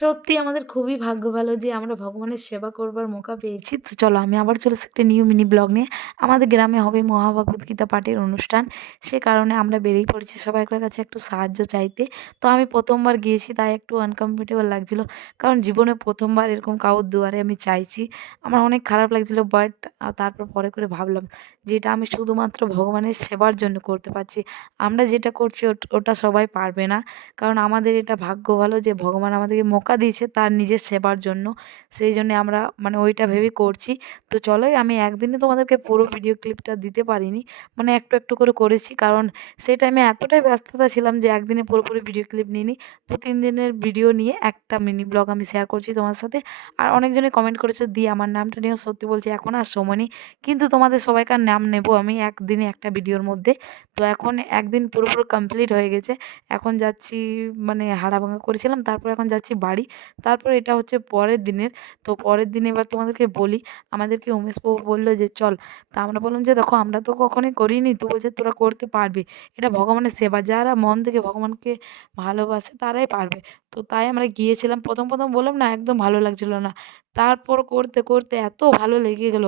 সত্যি আমাদের খুবই ভাগ্য ভালো যে আমরা ভগবানের সেবা করবার মৌকা পেয়েছি। তো চলো আমি আবার চলে এসেছি একটা নিউ মিনি ব্লগ নিয়ে। আমাদের গ্রামে হবে মহাভাগবত গীতা পাঠের অনুষ্ঠান। সে কারণে আমরা বেরিয়ে পড়েছি সবার কাছে একটু সাহায্য চাইতে। তো আমি ১ম বার গিয়েছি তাই একটু আনকমফর্টেবল লাগছিল। কারণ জীবনে ১ম বার এরকম কারোর দুয়ারে আমি চাইছি। আমার অনেক খারাপ লাগছিল বাট তারপর পরে করে ভাবলাম যে এটা আমি শুধুমাত্র ভগবানের সেবার জন্য করতে পারছি। আমরা যেটা করছি ওটা সবাই পারবে না। কারণ আমাদের এটা ভাগ্য ভালো যে ভগবান আমাদেরকে মৌকা দিয়েছে তার নিজের সেবার জন্য। সেই জন্যে আমরা মানে ওইটা ভেবেই করছি। তো চলো আমি একদিনে তোমাদেরকে পুরো ভিডিও ক্লিপটা দিতে পারিনি। মানে একটু, একটু করে করেছি। কারণ সেই টাইমে এতটাই ব্যস্ততা ছিলাম যে একদিনে পুরোপুরি ভিডিও ক্লিপ নিইনি। ২-৩ দিনের ভিডিও নিয়ে একটা মিনি ব্লগ আমি শেয়ার করছি তোমাদের সাথে। আর অনেকজনে কমেন্ট করেছো, "দি আমার নামটা নিও।" সত্যি বলছি এখন আর সময় নেই। কিন্তু তোমাদের সবাইকার নাম নেবো আমি একদিনে একটা ভিডিওর মধ্যে। তো এখন একদিন পুরোপুরি কমপ্লিট হয়ে গেছে। এখন যাচ্ছি মানে হাড়াভাঙা করেছিলাম। তারপর এখন যাচ্ছি বাড়ি। তারপর এটা হচ্ছে পরের দিনের। তো পরের দিন এবার তোমাদেরকে বলি, আমাদেরকে উমেশবাবু বলল যে, "চল।" তা আমরা বললাম যে, "দেখো আমরা তো কখনোই করিনি।" তো বলছে, "তোরা করতে পারবি। এটা ভগবানের সেবা। যারা মন থেকে ভগবানকে ভালোবাসে তারাই পারবে।" তো তাই আমরা গিয়েছিলাম। ১ম বললাম না একদম ভালো লাগছিল না। তারপর করতে, করতে এত ভালো লেগে গেল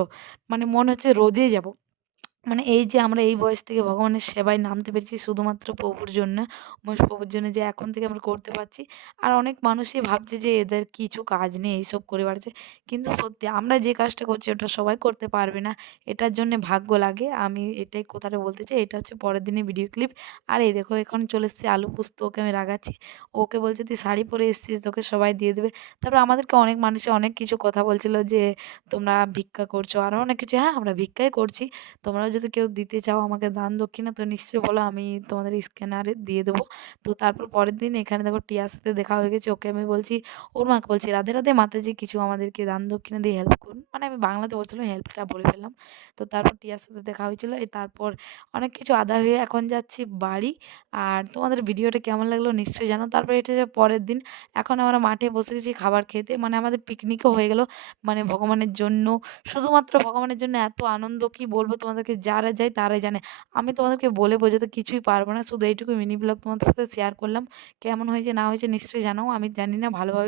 মানে মনে হচ্ছে রোজই যাব। মানে এই যে আমরা এই বয়স থেকে ভগবানের সেবায় নামতে পেরেছি শুধুমাত্র প্রভুর জন্য, উমেশ প্রভুর জন্য যে এখন থেকে আমরা করতে পারছি। আর অনেক মানুষই ভাবছে যে এদের কিছু কাজ নেই এইসব করে বেড়াচ্ছে। কিন্তু সত্যি আমরা যে কাজটা করছি ওটা সবাই করতে পারবে না। এটার জন্যে ভাগ্য লাগে। আমি এটাই কথাটা বলতে চাই। এটা হচ্ছে পরের দিনের ভিডিও ক্লিপ। আর এই দেখো এখন চলে এসেছি আলু পোস্ত ওকে আমি রাগাচ্ছি। ওকে বলছে, "তুই শাড়ি পরে এসেছিস তোকে সবাই দিয়ে দেবে।" তারপর আমাদেরকে অনেক মানুষে অনেক কিছু কথা বলছিল যে, "তোমরা ভিক্ষা করছো।" আরও অনেক কিছু। হ্যাঁ, আমরা ভিক্ষাই করছি। তোমরাও যদি কেউ দিতে চাও আমাকে দান দক্ষিণা তো নিশ্চয়ই বলো আমি তোমাদের স্ক্যানারে দিয়ে দেবো। তো তারপর পরের দিন এখানে দেখো টিয়ার সাথে দেখা হয়ে গেছে। ওকে আমি বলছি ওর মাকে বলছি, "রাধে, রাধে মাতাজি কিছু আমাদেরকে দান দক্ষিণা দিয়ে হেল্প করুন।" মানে আমি বাংলাতে বলছিলাম হেল্পটা বলে ফেললাম। তো তারপর টিয়ার সাথে দেখা হয়েছিল। তারপর অনেক কিছু আদায় হয়ে এখন যাচ্ছি বাড়ি। আর তোমাদের ভিডিওটা কেমন লাগলো নিশ্চয়ই জানাও। তারপরে এটা যে পরের দিন এখন আমরা মাঠে বসে গেছি খাবার খেতে। মানে আমাদের পিকনিকও হয়ে গেল। মানে ভগবানের জন্য শুধুমাত্র ভগবানের জন্য এত আনন্দ কি বলবো তোমাদেরকে যারা যায় তারাই জানে। আমি তোমাদেরকে বলে বোঝাতে কিছুই পারবো না। শুধু এইটুকু মিনি ব্লগ তোমাদের সাথে শেয়ার করলাম। কেমন হয়েছে না হয়েছে নিশ্চয়ই জানাও। আমি জানি না ভালোভাবে